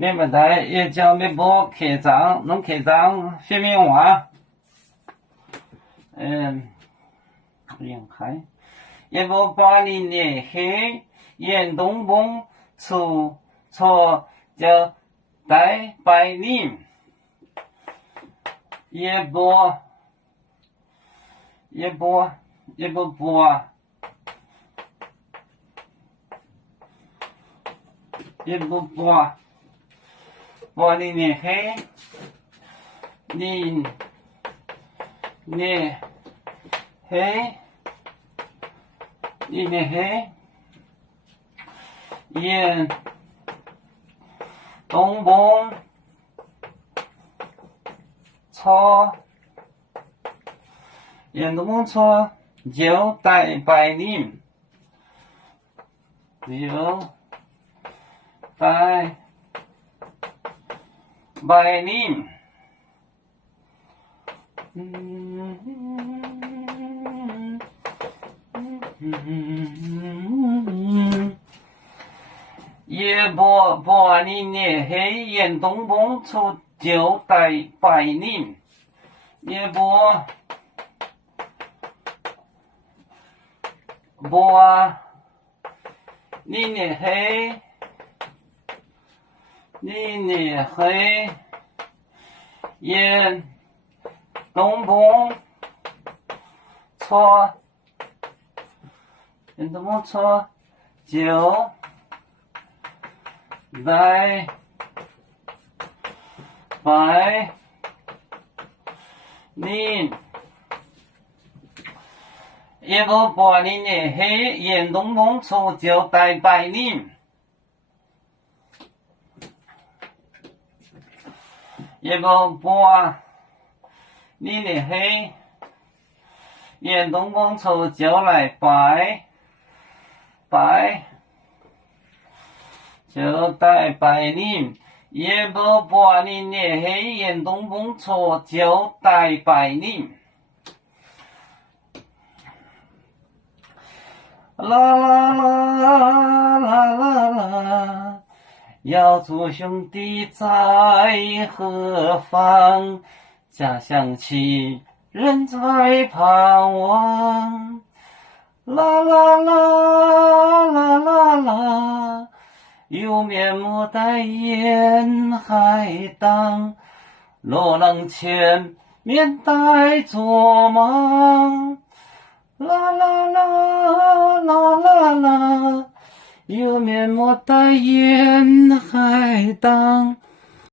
面不带也叫面包开张，弄开张下面话，两开，1880年严冬风初叫带百年，也不80年黑，年黑，严冬风初就带百年，就带百年，1880年黑严冬风初就带百年，1880年黑严冬风初就带百年，1880年黑严冬风初就带百年，1880年黑严冬风初就来就带百年，1880年黑严冬风初就带百年。啦啦啦啦啦啦，要做兄弟在何方？家乡亲人在盼望。啦啦啦啦啦啦，有面目待眼海当，落浪前面带作忙。啦啦啦啦啦啦，有面目待眼海当。